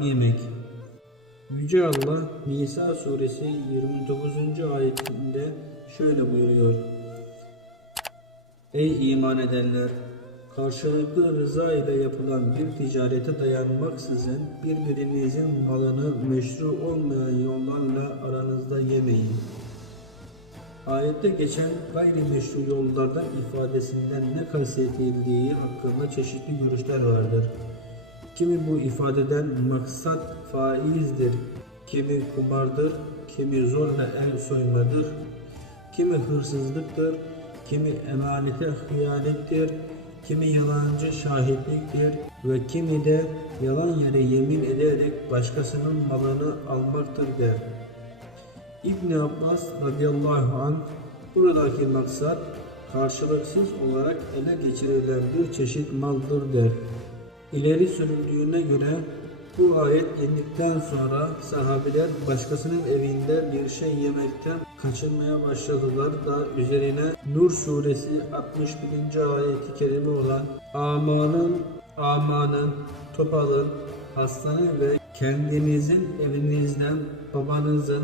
haram yemek. Yüce Allah Nisa suresi 29. ayetinde şöyle buyuruyor. Ey iman edenler! Karşılıklı rıza ile yapılan bir ticarete dayanmaksızın birbirinizin malını meşru olmayan yollarla aranızda yemeyin. Ayette geçen gayrimeşru yollardan ifadesinden ne kastettiği hakkında çeşitli görüşler vardır. Kimi bu ifadeden maksat faizdir, kimi kumardır, kimi zorla el soymadır, kimi hırsızlıktır, kimi emanete hıyanettir, kimi yalancı şahitliktir ve kimi de yalan yere yemin ederek başkasının malını almaktır der. İbn Abbas radıyallahu anh buradaki maksat karşılıksız olarak ele geçirilen bir çeşit maldır der. İleri sürüldüğüne göre bu ayet indikten sonra sahabiler başkasının evinde bir şey yemekten kaçınmaya başladılar da üzerine Nur suresi 61. ayeti kerime olan amanın, amanın, topalın, hastanın ve kendinizin evinizden babanızın,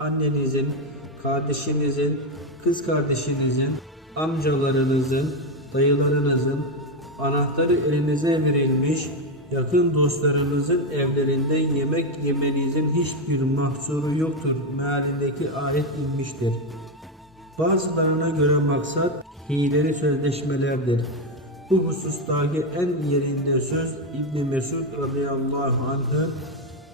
annenizin, kardeşinizin, kız kardeşinizin, amcalarınızın, dayılarınızın anahtarı elinize verilmiş yakın dostlarınızın evlerinde yemek yemenizin hiçbir mahsuru yoktur mealindeki ayet inmiştir. Bazılarına göre maksat hileli sözleşmelerdir. Bu husustaki en yerinde söz İbn Mesud radıyallahu anh'ın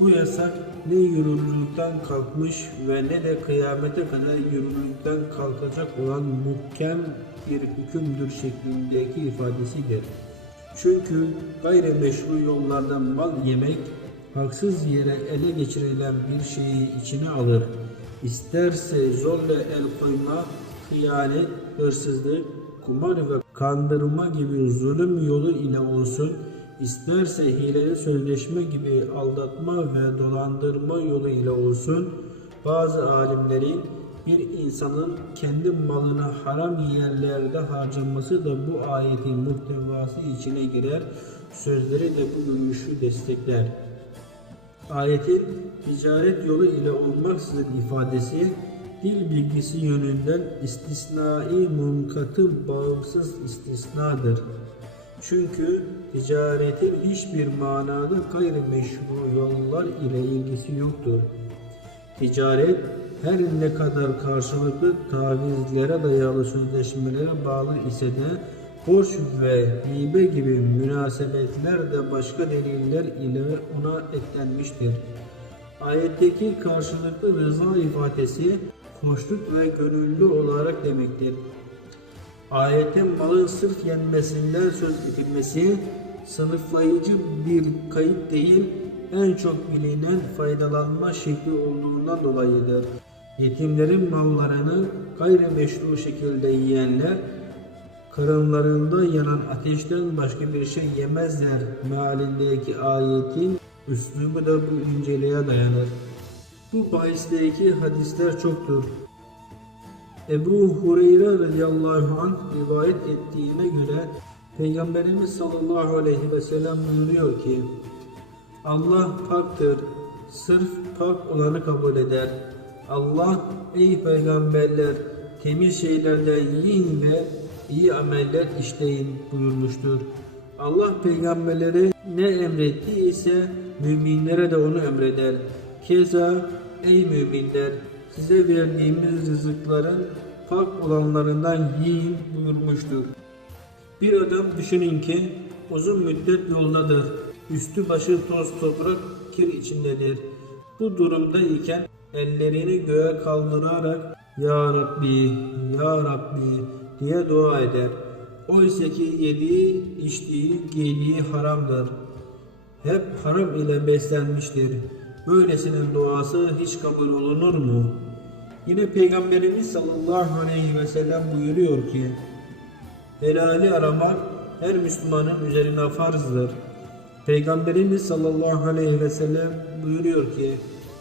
bu yasak ne yürürlükten kalkmış ve ne de kıyamete kadar yürürlükten kalkacak olan muhkem bir hükümdür şeklindeki ifadesidir. Çünkü gayrimeşru yollardan mal yemek, haksız yere ele geçirilen bir şeyi içine alır. İsterse zorla el koyma, hıyanet, hırsızlık, kumar ve kandırma gibi zulüm yolu ile olsun, isterse hileli sözleşme gibi aldatma ve dolandırma yolu ile olsun, bazı alimlerin bir insanın kendi malını haram yerlerde harcaması da bu ayetin muhtevası içine girer, sözleri de bu görüşü destekler. Ayetin ticaret yolu ile olmaksızın ifadesi, dil bilgisi yönünden istisnai munkatı bağımsız istisnadır. Çünkü ticaretin hiçbir manada gayrimeşru yollar ile ilgisi yoktur. Ticaret her ne kadar karşılıklı tavizlere dayalı sözleşmelere bağlı ise de borç ve hibe gibi münasebetler de başka deliller ile ona eklenmiştir. Ayetteki karşılıklı rıza ifadesi hoşnut ve gönüllü olarak demektir. Ayetin malın sırf yenmesinden söz edilmesi sınıflayıcı bir kayıt değil, en çok bilinen faydalanma şekli olduğundan dolayıdır. Yetimlerin mallarını gayrimeşru şekilde yiyenler karınlarında yanan ateşten başka bir şey yemezler mealindeki ayetin üslubu da bu inceliğe dayanır. Bu bahisteki hadisler çoktur. Ebu Hureyre radıyallahu anh rivayet ettiğine göre Peygamberimiz sallallahu aleyhi ve sellem buyuruyor ki Allah paktır, sırf pak olanı kabul eder. Allah ey peygamberler temiz şeylerden yiyin ve iyi ameller işleyin buyurmuştur. Allah peygamberlere ne emrettiyse müminlere de onu emreder. Keza ey müminler size verdiğimiz rızıkların pak olanlarından yiyin buyurmuştur. Bir adam düşünün ki uzun müddet yoldadır. Üstü başı toz toprak kir içindedir. Bu durumda iken ellerini göğe kaldırarak Ya Rabbi, Ya Rabbi diye dua eder. Oysa ki yediği, içtiği, giydiği haramdır. Hep haram ile beslenmiştir. Böylesinin duası hiç kabul olunur mu? Yine Peygamberimiz sallallahu aleyhi ve sellem buyuruyor ki Helali aramak her Müslümanın üzerine farzdır. Peygamberimiz sallallahu aleyhi ve sellem buyuruyor ki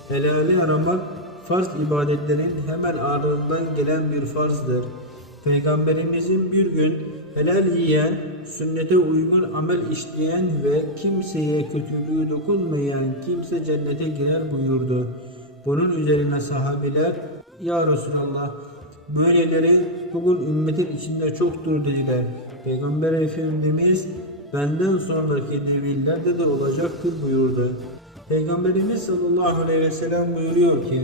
helali aramak farz ibadetlerin hemen ardından gelen bir farzdır. Peygamberimizin bir gün helal yiyen, sünnete uygun amel işleyen ve kimseye kötülüğü dokunmayan kimse cennete girer buyurdu. Bunun üzerine sahabiler, Ya Resulallah, böyleleri bugün ümmetin içinde çoktur dediler. Peygamber Efendimiz, benden sonraki nevillerde de olacaktır buyurdu. Peygamberimiz sallallahu aleyhi ve sellem buyuruyor ki,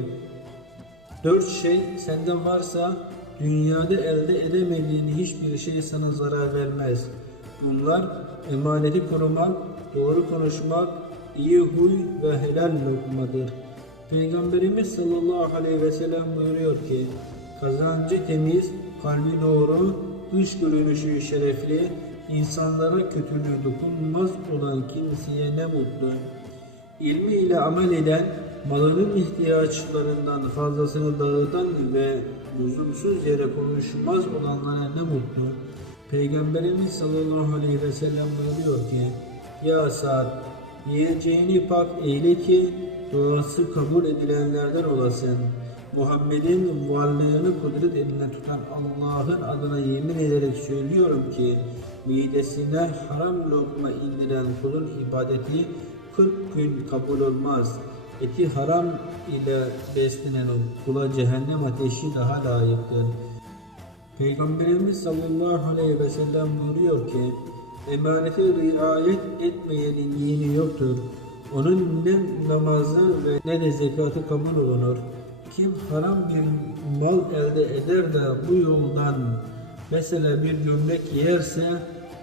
Dört şey sende varsa dünyada elde edemediğin hiçbir şey sana zarar vermez. Bunlar emaneti korumak, doğru konuşmak, iyi huy ve helal lokmadır. Peygamberimiz sallallahu aleyhi ve sellem buyuruyor ki, kazancı temiz, kalbi doğru, dış görünüşü şerefli, insanlara kötülüğü dokunmaz olan kimseye ne mutlu. İlmi ile amel eden, malının ihtiyaçlarından fazlasını dağıtan ve lüzumsuz yere konuşmaz olanlara ne mutlu. Peygamberimiz sallallahu aleyhi ve sellem buyuruyor ki, Ya Sa'd, yiyeceğini pak eyle ki duası kabul edilenlerden olasın. Muhammed'in varlığını kudret eline tutan Allah'ın adına yemin ederek söylüyorum ki, midesine haram lokma indiren kulun ibadeti 40 gün kabul olmaz. Eti haram ile beslenen o kula cehennem ateşi daha layıktır. Peygamberimiz sallallahu aleyhi ve sellem buyuruyor ki, emanete riayet etmeyenin yeni yoktur. Onun ne namazı ve ne de zekatı kabul olunur. Kim haram bir mal elde eder de bu yoldan mesela bir gömlek yerse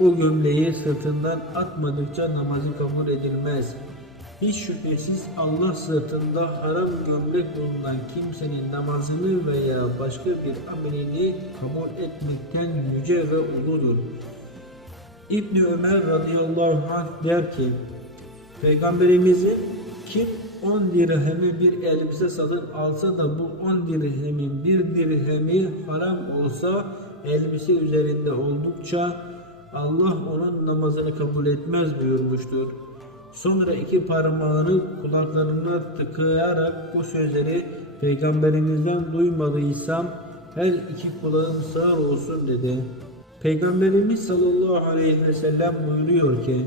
o gömleği sırtından atmadıkça namazı kabul edilmez. Hiç şüphesiz Allah sırtında haram gömlek bulunan kimsenin namazını veya başka bir amelini kabul etmekten yüce ve uludur. İbni Ömer radıyallahu anh der ki, Peygamberimizin kim 10 dirhemi bir elbise satın alsa da bu 10 dirhemin bir dirhemi haram olsa elbise üzerinde oldukça Allah onun namazını kabul etmez buyurmuştur. Sonra iki parmağını kulaklarına tıkayarak bu sözleri peygamberimizden duymadıysam her iki kulağım sağır olsun dedi. Peygamberimiz sallallahu aleyhi ve sellem buyuruyor ki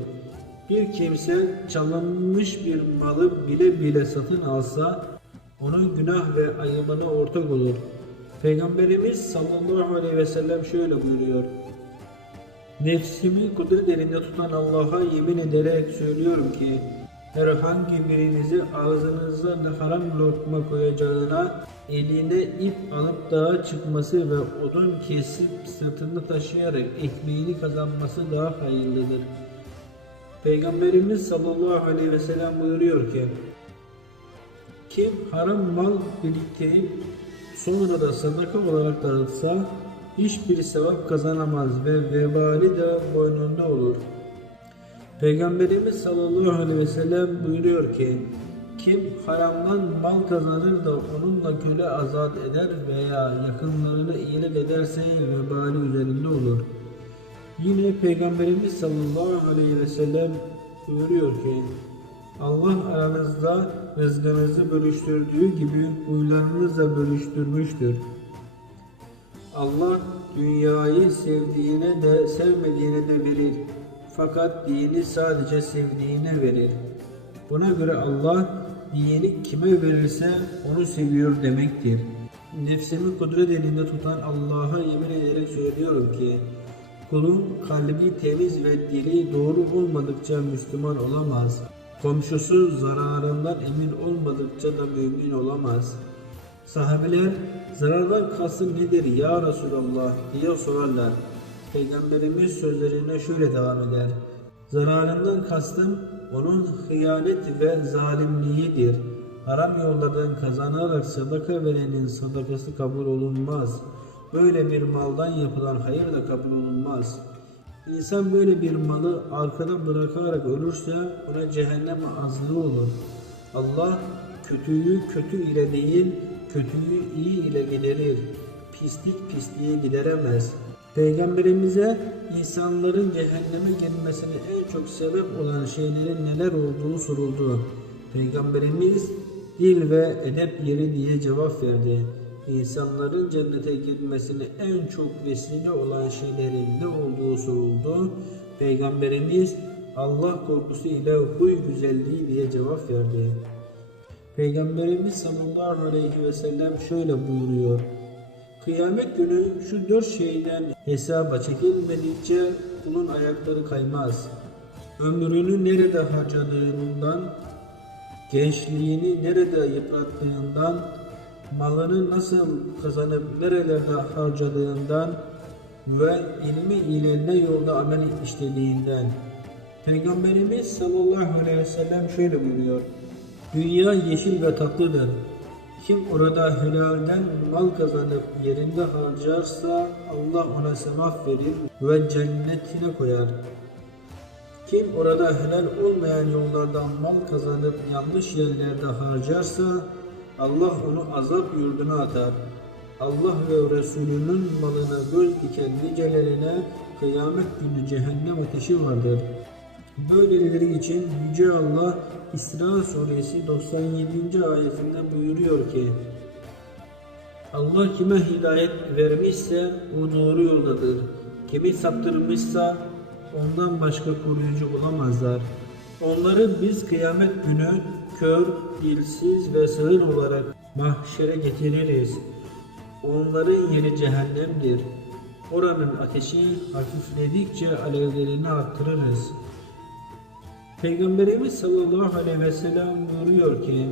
bir kimse çalınmış bir malı bile bile satın alsa onun günah ve ayıbına ortak olur. Peygamberimiz sallallahu aleyhi ve sellem şöyle buyuruyor. Nefsimi kudret elinde tutan Allah'a yemin ederek söylüyorum ki herhangi birinizi ağzınıza ne haram lokma koyacağına eline ip alıp dağa çıkması ve odun kesip sırtında taşıyarak ekmeğini kazanması daha hayırlıdır. Peygamberimiz sallallahu aleyhi ve sellem buyuruyor ki kim haram mal biriktirip sonra da sadaka olarak dağıtsa hiçbir sevap kazanamaz ve vebali de boynunda olur. Peygamberimiz sallallahu aleyhi ve sellem buyuruyor ki kim haramdan mal kazanır da onunla köle azat eder veya yakınlarını iyilik ederse vebali üzerinde olur. Yine Peygamberimiz sallallahu aleyhi ve sellem buyuruyor ki Allah aranızda rızkınızı bölüştürdüğü gibi huylarınızı da bölüştürmüştür. Allah dünyayı sevdiğine de sevmediğine de verir. Fakat dini sadece sevdiğine verir. Buna göre Allah dini kime verirse onu seviyor demektir. Nefsimi kudret elinde tutan Allah'a yemin ederek söylüyorum ki kulun kalbi temiz ve dili doğru olmadıkça Müslüman olamaz. Komşusu zararından emin olmadıkça da mümin olamaz. Sahabeler zarardan kastın nedir ya Resulallah diye sorarlar. Peygamberimiz sözlerine şöyle devam eder. Zararından kastım onun hıyanet ve zalimliğidir. Haram yollardan kazanarak sadaka verenin sadakası kabul olunmaz. Böyle bir maldan yapılan hayır da kabul olunmaz. İnsan böyle bir malı arkada bırakarak ölürse ona cehennem azlığı olur. Allah kötüyü kötü ile değil, kötüyü iyi ile giderir. Pislik pisliği gideremez. Peygamberimize insanların cehenneme girmesine en çok sebep olan şeylerin neler olduğunu soruldu. Peygamberimiz dil ve edep yeri diye cevap verdi. insanların cennete girmesine en çok vesile olan şeylerin ne olduğu soruldu. Peygamberimiz Allah korkusu ile huy güzelliği diye cevap verdi. Peygamberimiz sallallahu aleyhi ve sellem şöyle buyuruyor. Kıyamet günü şu dört şeyden hesaba çekilmedikçe kulun ayakları kaymaz. Ömrünü nerede harcadığından, gençliğini nerede yıprattığından, malını nasıl kazanıp nerelerde harcadığından ve ilmi ile ne yolda amel işlediğinden. Peygamberimiz sallallahu aleyhi ve sellem şöyle buyuruyor. Dünya yeşil ve tatlıdır. Kim orada helalden mal kazanıp yerinde harcarsa Allah ona sevap verir ve cennetine koyar. Kim orada helal olmayan yollardan mal kazanıp yanlış yerlerde harcarsa Allah onu azap yurduna atar. Allah ve Resulünün malına göz diken nicelerine kıyamet günü cehennem ateşi vardır. Böyleleri için Yüce Allah İsra suresi 97. ayetinde buyuruyor ki Allah kime hidayet vermişse o doğru yoldadır. Kimi saptırmışsa ondan başka koruyucu bulamazlar. Onları biz kıyamet günü kör, dilsiz ve sığır olarak mahşere getiririz. Onların yeri cehennemdir. Oranın ateşi hafifledikçe alevlerini arttırırız. Peygamberimiz sallallahu aleyhi ve sellem buyuruyor ki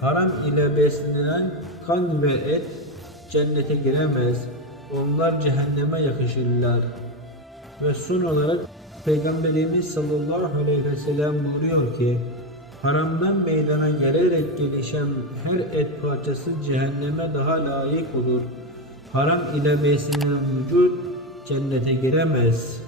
haram ile beslenen kan ve et cennete giremez. Onlar cehenneme yakışırlar. Ve son olarak Peygamberimiz sallallahu aleyhi ve sellem buyuruyor ki haramdan meydana gelerek gelişen her et parçası cehenneme daha layık olur. Haram ile beslenen vücut cennete giremez.